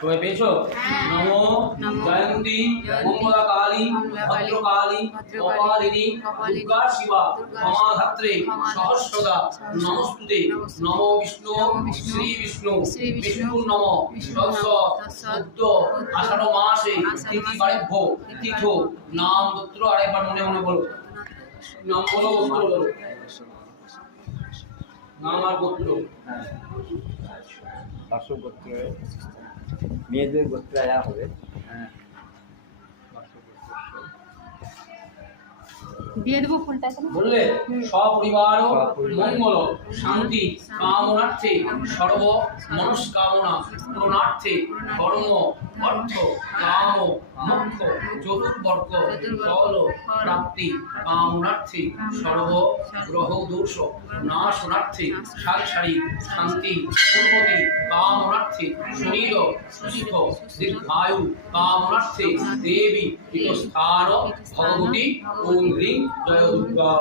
সবাই পেয়েছো? নমো জয়ন্তী মঙ্গলা কালী ভদ্রকালী কপালিনী দুর্গা শিবা ক্ষমাধাত্রী সহস্রদা নমস্তুতে। নমো বিষ্ণু শ্রী বিষ্ণু বিষ্ণুর নম তৎসৎ আষাঢ় মাসে তিথি বারেভ্য তীর্থ নাম গোত্র। আরেকবার মনে মনে বলো, নাম বলো, গোত্র বলো, নাম আর গোত্র। বাসু গোত্রে মেয়েদের গোত্রে আয়া হবে। দিয়ে দেবো ফুলটা বললে সপরিবার মঙ্গল শান্তি কামনার্থে সর্ব মনস্কামনা পূরণার্থে কর্ম অর্থ কাম মোক্ষ চতুর্বর্গ ফল প্রাপ্তি কামনার্থে সর্ব গ্রহ দোষ নাশনার্থে সাংসারিক শান্তি উন্নতি কামনার্থে শরীর সুস্থ দীর্ঘায়ু কামনার্থে দেবী পীঠস্থান ভগবতী ওম হ্রিং জয় দুর্গা।